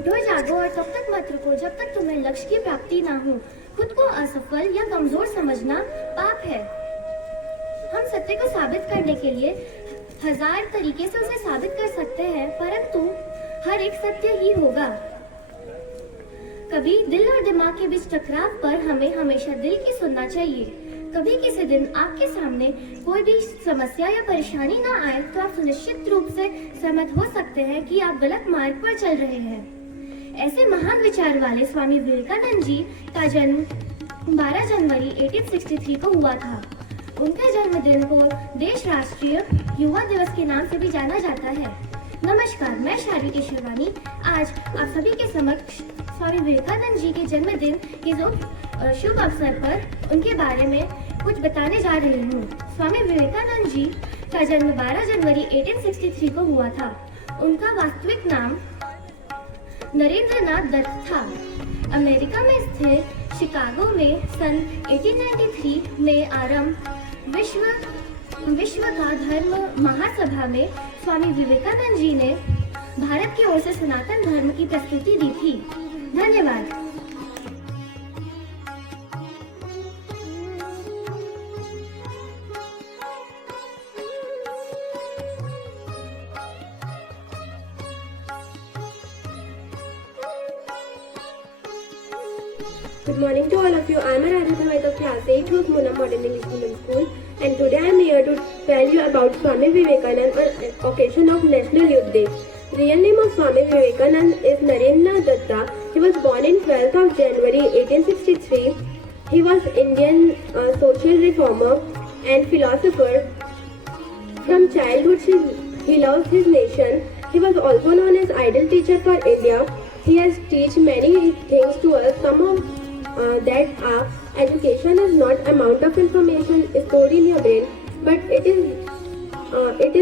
उठो जागो और तब तक मत रुको जब तक तुम्हें लक्ष्य की प्राप्ति ना हो। खुद को असफल या कमजोर समझना पाप है। हम सत्य को साबित करने के लिए हजार तरीके से उसे साबित कर सकते हैं, परंतु हर एक सत्य ही होगा। कभी दिल और दिमाग के बीच टकराव पर हमें हमेशा दिल की सुनना चाहिए। कभी किसी दिन आपके सामने कोई भी समस्या या परेशानी ना आए तो आप सुनिश्चित रूप से सहमत हो सकते हैं कि आप गलत मार्ग पर चल रहे हैं। ऐसे महान विचार वाले स्वामी विवेकानंद जी का जन्म 12 जनवरी 1863 को हुआ था। उनके जन्मदिन को देश राष्ट्रीय युवा दिवस के नाम से भी जाना जाता है। नमस्कार, मैं शारी केशरवानी आज आप सभी के समक्ष स्वामी विवेकानंद जी के जन्मदिन के शुभ अवसर पर उनके बारे में कुछ बताने जा रही हूँ। स्वामी विवेकानंद जी का जन्म 12 जनवरी 1863 को हुआ था। उनका वास्तविक नाम नरेंद्रनाथ दत्त था। अमेरिका में स्थित शिकागो में सन 1893 में आरंभ विश्व का धर्म महासभा में स्वामी विवेकानंद जी ने भारत की ओर से सनातन धर्म की प्रस्तुति दी थी। धन्यवाद। Good morning to all of you. I am Aradhana White of class 8 of Mona Modern English Women's School, and today I am here to tell you about Swami Vivekanand on occasion of National Youth Day. The real name of Swami Vivekanand is Narendra Datta. He was born in 12th of January 1863. He was Indian social reformer and philosopher. From childhood he loves his nation. He was also known as idol teacher for India. He has taught many things to us. Some of that education is not amount of information stored in your brain, but it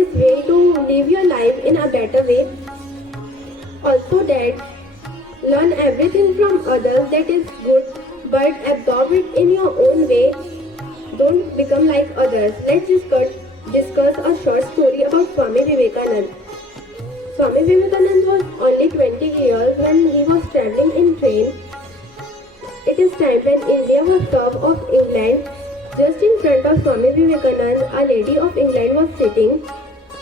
is way to live your life in a better way. Also that learn everything from others that is good, but absorb it in your own way. Don't become like others. Let's discuss a short story about Swami Vivekanand. Swami Vivekanand was only 20 years when he was traveling in train. It is time when India was served of England. Just in front of Swami Vivekanand, a lady of England was sitting.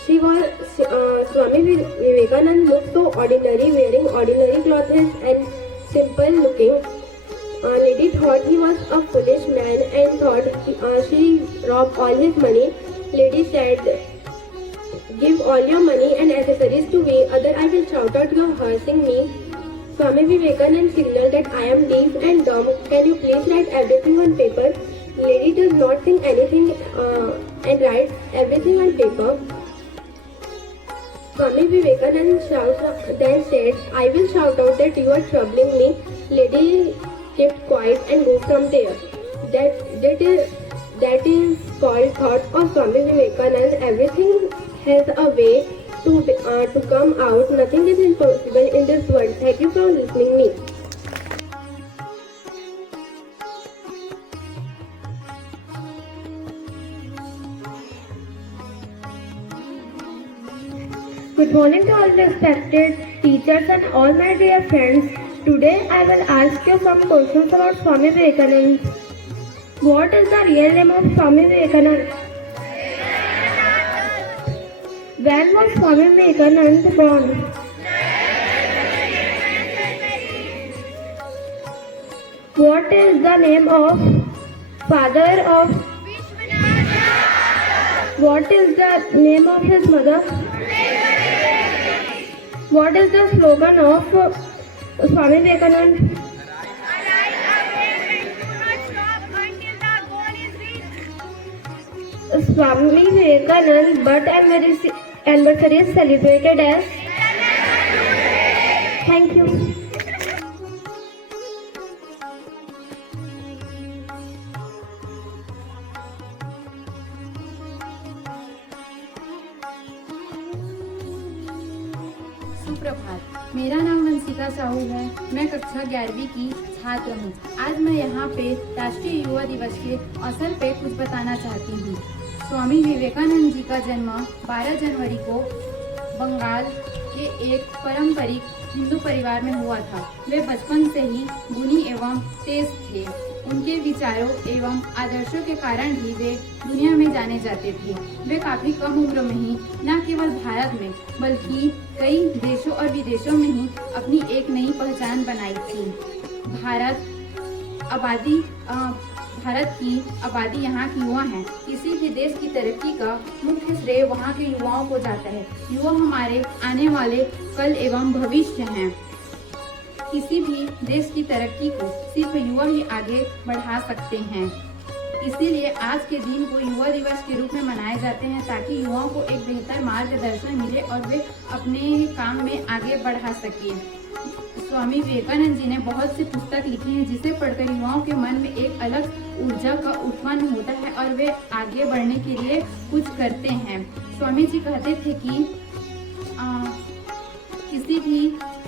Swami Vivekanand looked so ordinary, wearing ordinary clothes and simple looking. Lady thought he was a foolish man and thought she robbed all his money. Lady said, "Give all your money and accessories to me, other I will shout out your harassing me." Swami Vivekanand signaled that I am deaf and dumb. Can you please write everything on paper? Lady does not think anything and writes everything on paper. Swami Vivekanand then said, "I will shout out that you are troubling me." Lady kept quiet and go from there. That is called thought of Swami Vivekanand. Everything has a way to come out. Nothing is impossible in this world. Thank you for listening me. Good morning to all respected teachers and all my dear friends. Today I will ask you some questions about Swami Vivekanand. What is the real name of Swami Vivekanand? When was Swami Vivekanand born? What is the name of father of? What is the name of his mother? What is the slogan of Swami Vivekanand? Swami Vivekanand birth anniversary is celebrated as. Thank you. सुप्रभात, मेरा नाम वंशिका साहू है। मैं कक्षा 11वीं की छात्र हूँ। आज मैं यहाँ पे राष्ट्रीय युवा दिवस के अवसर पे कुछ बताना चाहती हूँ। स्वामी विवेकानंद जी का जन्म 12 जनवरी को बंगाल के एक पारंपरिक हिंदू परिवार में हुआ था। वे बचपन से ही गुणी एवं तेज थे। उनके विचारों एवं आदर्शों के कारण ही वे दुनिया में जाने जाते थे। वे काफी कम उम्र में ही न केवल भारत में बल्कि कई देशों और विदेशों में ही अपनी एक नई पहचान बनाई थी। भारत की आबादी यहाँ की युवा है। किसी भी देश की तरक्की का मुख्य श्रेय वहाँ के युवाओं को जाता है। युवा हमारे आने वाले कल एवं भविष्य हैं। किसी भी देश की तरक्की को सिर्फ युवा ही आगे बढ़ा सकते हैं। इसीलिए आज के दिन को युवा दिवस के रूप में मनाए जाते हैं ताकि युवाओं को एक बेहतर मार्गदर्शन मिले और वे अपने काम में आगे बढ़ा सके। स्वामी विवेकानंद जी ने बहुत सी पुस्तक लिखी हैं जिसे पढ़कर युवाओं के मन में एक अलग ऊर्जा का उत्पन्न होता है और वे आगे बढ़ने के लिए कुछ करते हैं। स्वामी जी कहते थे कि किसी भी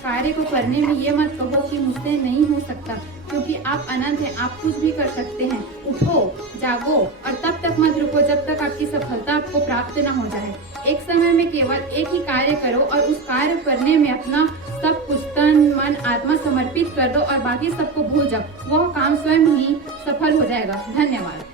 कार्य को करने में ये मत कहो कि मुझसे नहीं हो सकता, क्योंकि आप अनंत हैं, आप कुछ भी कर सकते हैं। उठो, जागो और तब तक मत रुको जब तक आपकी सफलता आपको प्राप्त न हो जाए। एक समय में केवल एक ही कार्य करो और उस कार्य करने में अपना सब कुछ तन मन आत्मा समर्पित कर दो और बाकी सबको भूल जाओ। वह काम स्वयं ही सफल हो जाएगा। धन्यवाद।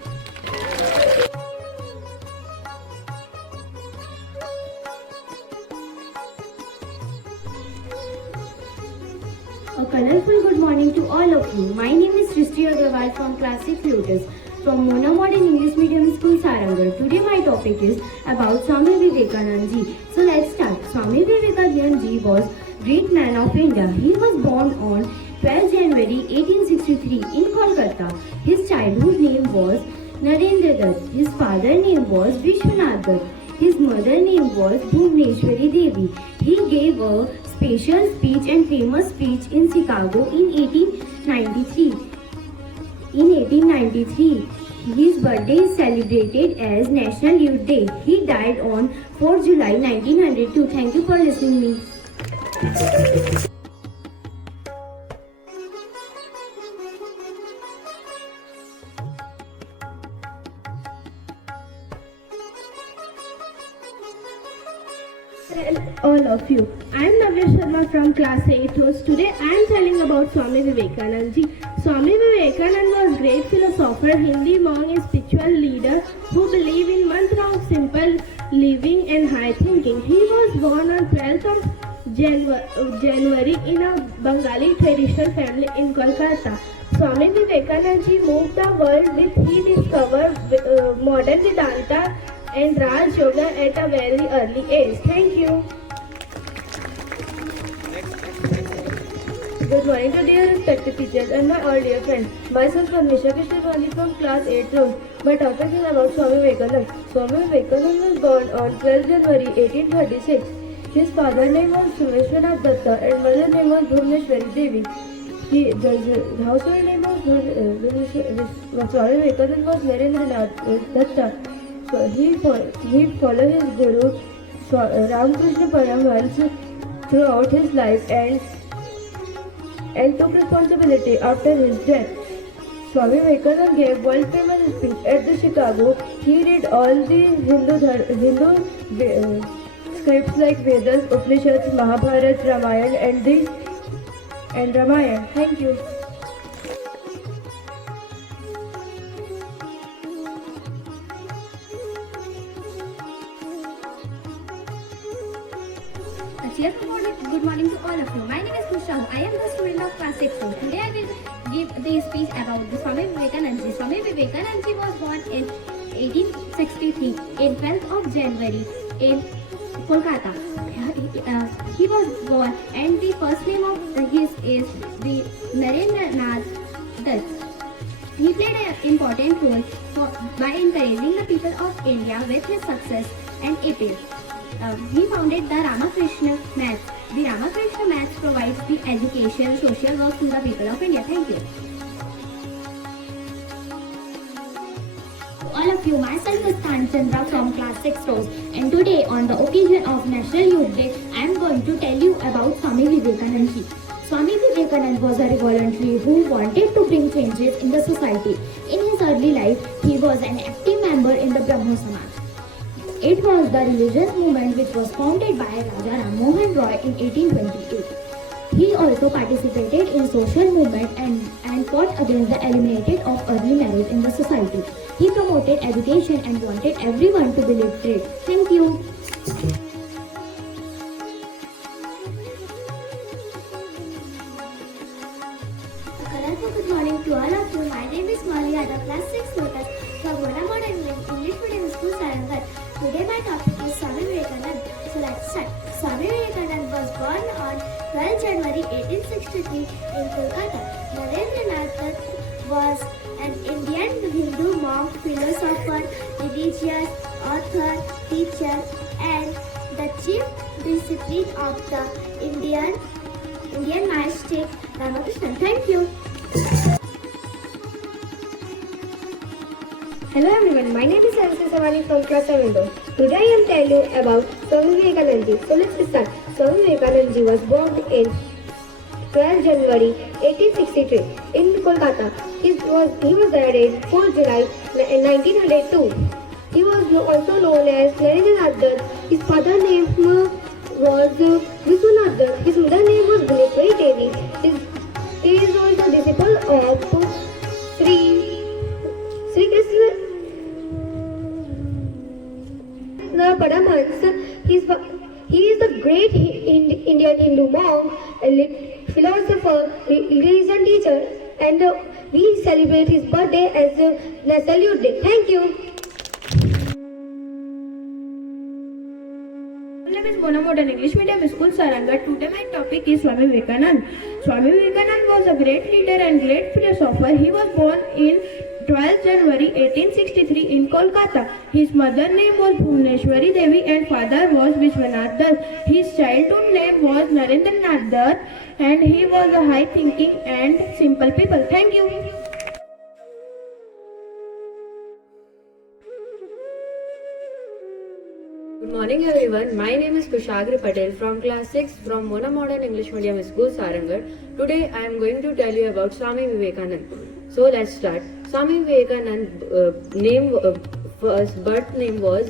A colorful good morning to all of you. My name is Srishti Agarwal from Class 6 Lotus from Mona Modern English Medium School, Sarangar. Today my topic is about Swami Vivekanand Ji. So let's start. Swami Vivekanand Ji was great man of India. He was born on 12 January 1863 in Kolkata. His childhood name was Narendra Dutt. His father name was Vishwanath Dutt. His mother name was Bhuvneshwari Devi. He gave a special speech and famous speech in Chicago in 1893. In 1893, his birthday is celebrated as National Youth Day. He died on 4 July 1902. Thank you for listening to me. All of you. I am Navya Sharma from class 8 host. Today I am telling about Swami Vivekanand Ji. Swami Vivekanand was great philosopher, Hindi monk and spiritual leader who believed in mantra of simple living and high thinking. He was born on 12th of January in a Bengali traditional family in Kolkata. Swami Vivekanand Ji moved the world with he discovered modern Vedanta and Raj Yoga at a very early age. Thank you. Good morning to dear respected teachers and my all dear friends. Myself Parmisha Krishnavali from class 8 room. My topic is about Swami Vivekanand. Swami Vivekanand was born on 12 January 1836. His father name was Vishwanath Datta and mother name was Bhuvneshwari Devi. The household name was Swami Vivekanand was Narendra Datta. So he followed his guru Ramakrishna Paramahansa throughout his life and took responsibility after his death. Swami Vivekanand gave world famous speech at the Chicago. He read all the Hindu scripts like Vedas, Upanishads, Mahabharata, Ramayana and Ramayana. Thank you. Good morning to all of you. My name is Kushav. I am the student of class 6. Today I will give the speech about the Swami Vivekanand Ji. Swami Vivekanand Ji was born in 1863 in 12th of January in Kolkata. He was born and the first name of his is the Narendranath Dutt. He played an important role by encouraging the people of India with his success and appeal. He founded the Ramakrishna Maths. The Ramakrishna Maths provides the education, social work to the people of India. Thank you. All of you, myself is Kanchandra from class 6 rows, and today on the occasion of National Youth Day, I am going to tell you about Swami Vivekanand Ji. Swami Vivekanand was a revolutionary who wanted to bring changes in the society. In his early life, he was an active member in the Brahmo Samaj. It was the religious movement which was founded by Raja Ram Mohan Roy in 1828. He also participated in social movement and fought against the elimination of early marriage in the society. He promoted education and wanted everyone to be literate. Thank you. A colorful good morning to all of you. My name is Molly Yadav, class 6 Lotus from Mona Modern English Medium School, Sarangar. Today my topic is Swami Vivekanand. So let's start. Swami Vivekanand was born on 12 January 1863 in Kolkata. Narendranath Dutt was an Indian Hindu monk, philosopher, religious, author, teacher, and the chief discipline of the Indian monastic Ramakrishna. Thank you. Hello everyone, my name is Ansi Savani from class 7. Today I am telling you about Swami Vivekanand ji. So let's start. Swami Vivekanand ji was born in 12 January 1863 in Kolkata. He was died in 4 July 1902. He was also known as Narendranath Dutt. His father's name was Vishwanath Dutt. His mother name was Guneshwari Devi. He is also disciple of Sri Krishna Paramahansa. He is the great Indian Hindu monk, philosopher, religion teacher, and we celebrate his birthday as National Youth Day. Thank you. My name is Mona Modern English Medium School, Sarangar. Today my topic is Swami Vivekanand. Swami Vivekanand was a great leader and great philosopher. He was born in 12 January 1863 in Kolkata. His mother name was Bhuvaneshwari Devi and father was Vishwanath Dutt. His childhood name was Narendranath Dutt and he was a high thinking and simple people. Thank you. Good morning everyone, my name is Kushagra Patel from class 6 from Mona Modern English Medium School, Sarangar. Today I am going to tell you about Swami Vivekanand. So let's start. Swami Vivekanand first birth name was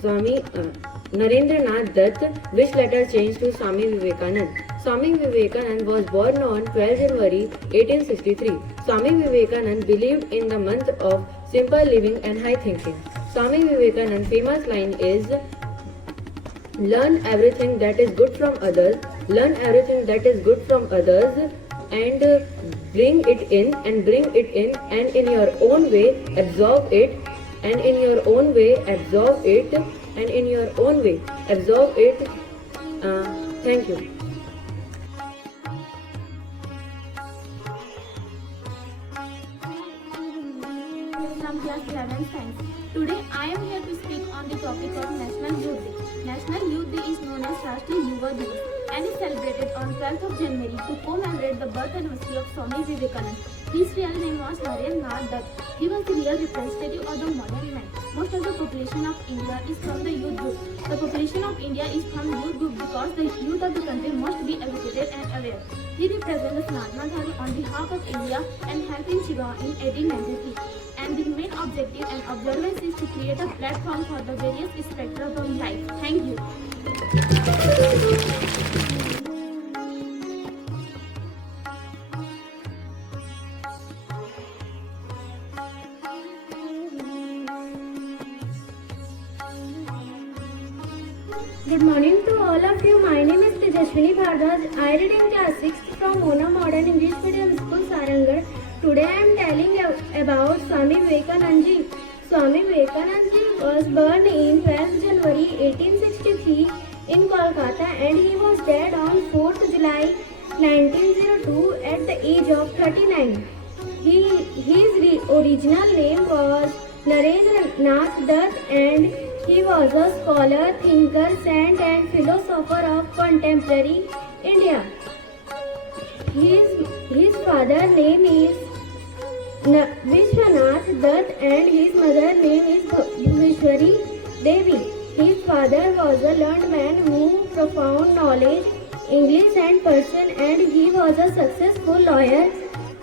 Swami Narendranath Dutt, which later changed to Swami Vivekanand. Swami Vivekanand was born on 12 January 1863. Swami Vivekanand believed in the month of simple living and high thinking. Swami Vivekanand's famous line is, learn everything that is good from others, learn everything that is good from others and bring it in and in your own way absorb it and in your own way absorb it and in your own way absorb it. Thank you. From class 11 science. Today I am here to speak on the topic of National Youth Day. National Youth Day is known as Rashtriya Yuva Divas and is celebrated on 12th of January to commemorate the birth anniversary of Swami Vivekanand. His real name was Narendranath Dutt. He was the real representative of the modern man. Most of the population of India is from the youth group. The population of India is from youth group because the youth of the country must be educated and aware. He represented the Sanatana Dharma on behalf of India and helped in Shigaon in 1893. And the main objective and observance is to create a platform for the various spectrum of life. Thank you. Good morning to all of you. My name is Tejaswini Bhardwaj. I read in class 6 from Mona Modern English Medium School, Sarangar. Today I am telling you about Swami Vivekanand ji. Swami Vivekanand ji was born in 12 January 1863 in Kolkata and he was dead on 4th July 1902 at the age of 39. His original name was Narendranath Dutt and he was a scholar, thinker, saint and philosopher of contemporary India. His father's name is Vishwanath Dutt and his mother's name is Bhuvaneshwari Devi. His father was a learned man who profound knowledge, English and Persian, and he was a successful lawyer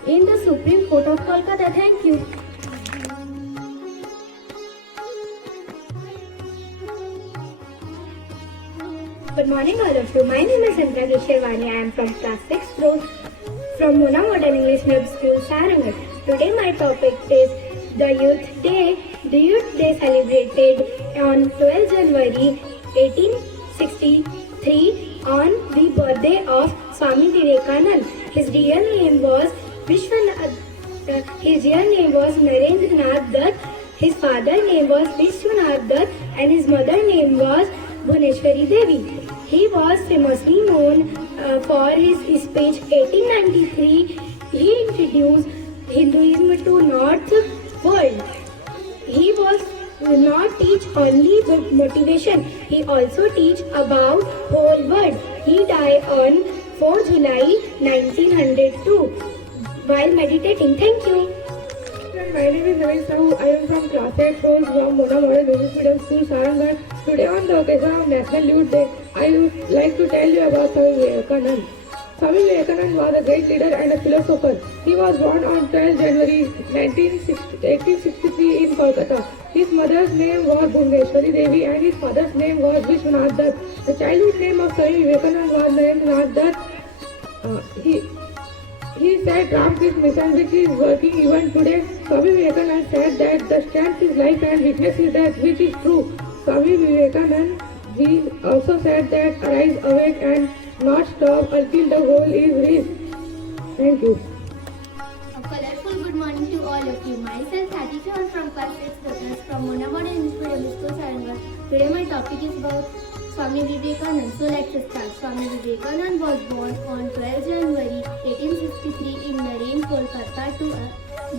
in the Supreme Court of Kolkata. Thank you. Good Good morning all of you. My name is Indra Kishirwani. I am from class 6 from Mona Modern English Medium School, Sarangar. Today my topic is the Youth Day. The Youth Day celebrated on 12 January 1863 on the birthday of Swami Vivekanand. His real name was Narendranath Dutt. His father name was Vishwanath Dutt and his mother name was Bhuneshwari Devi. He was famously known for his speech 1893. He introduced Hinduism to North world. He was not teach only with motivation. He also teach about whole world. He died on 4 July 1902 while meditating. Thank you. My name is Ramesh Sahu. I am from class 8 from Mona Modern English Medium School, Sarangar. Today on the occasion of National Youth Day, I would like to tell you about Swami Vivekanand. Swami Vivekanand was a great leader and a philosopher. He was born on 12 January 1863 in Kolkata. His mother's name was Bhuneshwari Devi and his father's name was Vishwanath Dutt. The childhood name of Swami Vivekanand was Narendranath Dutt. He said Ramakrishna Mission, which is working even today. Swami Vivekanand said that the strength is life and weakness is death, which is true. Swami Vivekanand he also said that arise, awake and not stop until the goal is reached. Thank you. A colorful good morning to all of you. Myself, Hati Chauhan from class 6 from Mona Modern English Medium School, Sarangar. Today my topic is about Swami Vivekanand. So let's start. Swami Vivekanand was born on 12 January 1863 in Nareen, Kolkata to a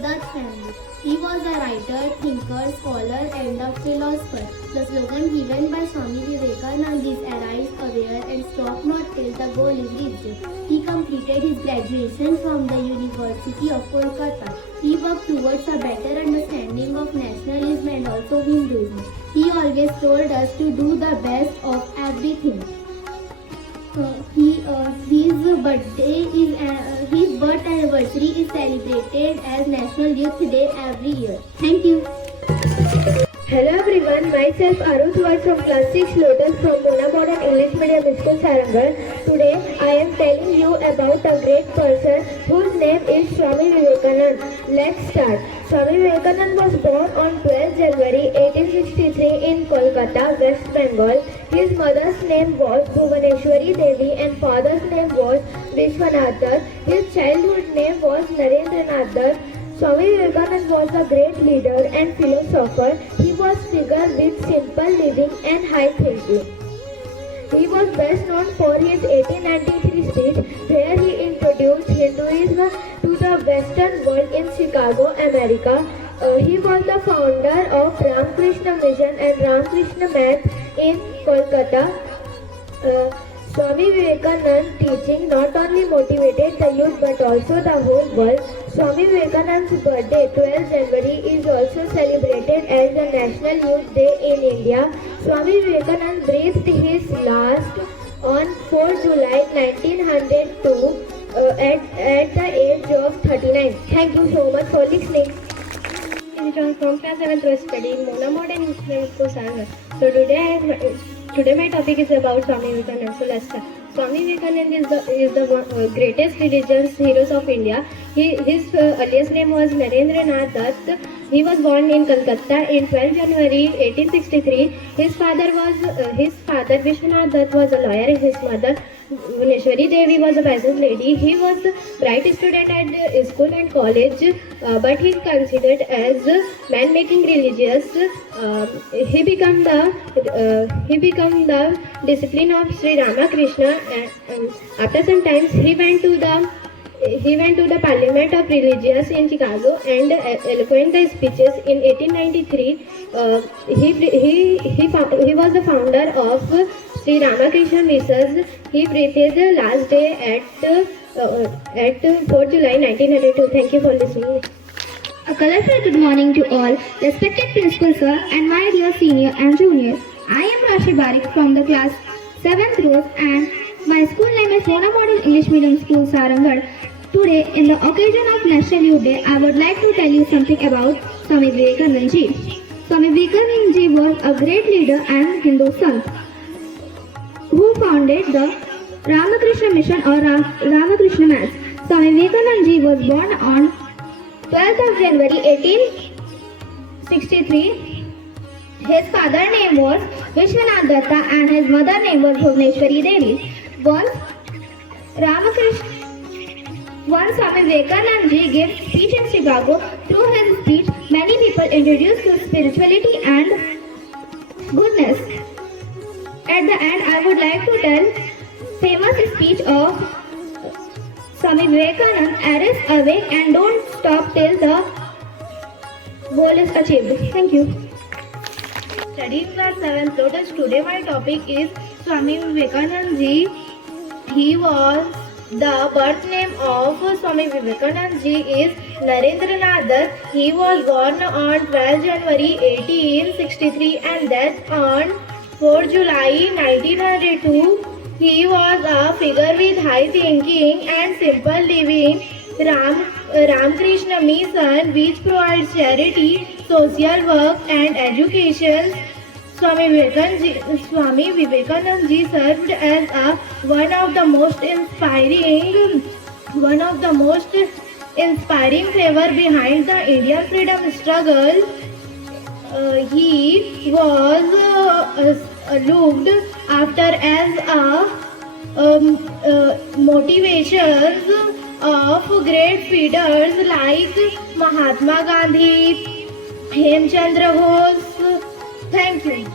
Dutt family. He was a writer, thinker, scholar and a philosopher. The slogan given by Swami Vivekanand is arise, aware and stop not till the goal is reached. He completed his graduation from the University of Kolkata. He worked towards a better understanding of nationalism and also Hinduism. He always told us to do the best of everything. His birth anniversary is celebrated as National Youth Day every year. Thank you. Hello everyone, myself Arush was from class 6 Lotus from Mona Modern English Medium School, Sarangar. Today I am telling you about a great person whose name is Swami Vivekanand. Let's start. Swami Vivekanand was born on 12 January 1863 in Kolkata, West Bengal. His mother's name was Bhuvaneshwari Devi and father's name was Vishwanath Dutt. His childhood name was Narendranath Dutt. Swami Vivekanand was a great leader and philosopher. He was figure with simple living and high thinking. He was best known for his 1893 speech where he introduced Hinduism to the Western world in Chicago, America. He was the founder of Ramakrishna Mission and Ramakrishna Math in Kolkata. Swami Vivekanand teaching not only motivated the youth but also the whole world. Swami Vivekanand's birthday 12 January is also celebrated as the National Youth Day in India. Swami Vivekanand breathed his last on 4 July 1902 at the age of 39. Thank you so much for listening. John from class 7th was studying Mona Modern English Medium School, Sarangar. So today my topic is about Swami Vivekanand. So let's start. Swami Vivekanand is the greatest religious heroes of India. His earliest name was Narendranath Dutt. He was born in Kolkata in 12 January 1863. His father Vishwanath Dutt was a lawyer. His mother Bhuneshwari Devi was a peasant lady. He was a bright student at school and college, but he is considered as man making religious. He became the discipline of Sri Ramakrishna. After some times, he went to the Parliament of Religious in Chicago and eloquent the speeches. In 1893, he was the founder of Sri Ramakrishna Mission. He breathed the last day at 4 July 1902. Thank you for listening. A colorful good morning to all, respected principal sir and my dear senior and junior. I am Rashi Barik from the class 7th row and my school name is Mona Model English Medium School, Sarangar. Today, in the occasion of National Youth Day, I would like to tell you something about Swami Vivekanand ji. Swami Vivekanand ji was a great leader and Hindu sant. who founded the Ramakrishna Mission or Ramakrishna Mass. Swami Vivekananda ji was born on 12th of January 1863. His father's name was Vishwanath Datta and his mother's name was Bhuvaneshwari Devi. Once Swami Vivekananda ji gave speech in Chicago. Through his speech, many people introduced to spirituality and goodness. At the end, I would like to tell famous speech of Swami Vivekananda: "Arise, awake, and don't stop till the goal is achieved." Thank you. Studying class 7th Lotus. Today my topic is Swami Vivekananda ji. He was the birth name of Swami Vivekananda ji is Narendranath Dutt. He was born on 12 January 1863 and death on 4 July 1902. He was a figure with high thinking and simple living. Ramakrishna Mission, which provides charity, social work and education. Swami Vivekananda ji served as one of the most inspiring figure behind the Indian freedom struggle. He was looked after as a motivations of great figures like Mahatma Gandhi, Hemchandra Ghosh. Thank you.